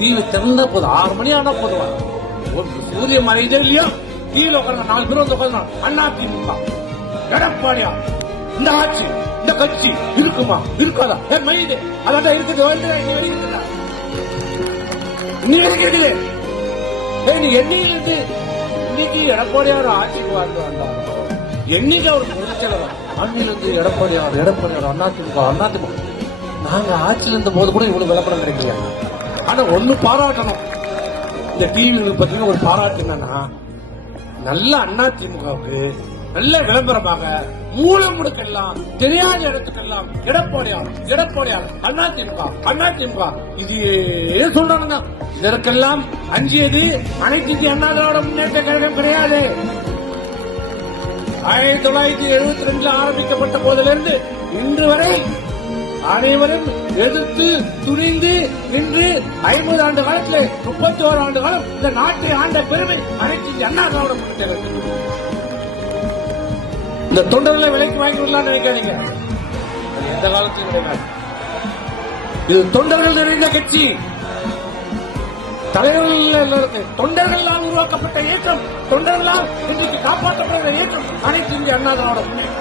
TV திறந்தா போதும் 6 மணி ஆனா போதும் சூரிய மறைந்தே இல்லையா டிவியில் உட்காந்து 4 பேர் வந்து உட்காந்து அண்ணா திமுக எடப்பாடியா இந்த ஆட்சி இந்த கட்சி இருக்குமா இருக்காதா மைது அதான் இருக்குது நீ கேட்கல நீ என்னையிலிருந்து இன்னைக்கு எடப்பாடியார் ஆட்சிக்கு வாழ்ந்து வந்தாங்க என்னைக்கு அவர் பொதுச்செயலர் அன்னிலிருந்து எடப்பாடியார் அதிமுக நாங்க ஆட்சியில் இருந்த போது கூட இவ்வளவு விளம்பரம் கிடைக்கல. ஆனா ஒண்ணு பாராட்டணும், இந்த டிவி பத்தின ஒரு பாராட்டு என்னன்னா நல்ல அதிமுகவுக்கு நல்ல விளம்பரமாக மூல முடுக்கெல்லாம் தெரியாத இடத்துக்கெல்லாம் எடப்பாடியார் அதிமுக இது சொல்றாங்க. இதற்கெல்லாம் அஞ்சியது அனைத்து இந்திய அண்ணா திராவிட முன்னேற்ற கழகம் கிடையாது. 1972 ஆரம்பிக்கப்பட்ட போதிலிருந்து இன்று வரை அனைவரும் எதிர்த்து துணிந்து நின்று 50 ஆண்டு காலத்தில் 31 ஆண்டு காலம் இந்த நாட்டை ஆண்ட பெருமை அனைத்து இந்திய அண்ணா திராவிட முன்னேற்ற கழகம். இந்த தொண்டர்களை விலைக்கு வாங்கி விடலாம்னு நினைக்காதீங்க, எந்த காலத்திலும் கிடையாது. இது தொண்டர்கள் நிறைந்த கட்சி, தலைவர்கள் தொண்டர்களால் உருவாக்கப்பட்ட இயக்கம், தொண்டர்களால் இன்றைக்கு காப்பாற்றப்படுகிற இயக்கம் அனைத்து இந்திய அண்ணா திராவிட முன்னேற்ற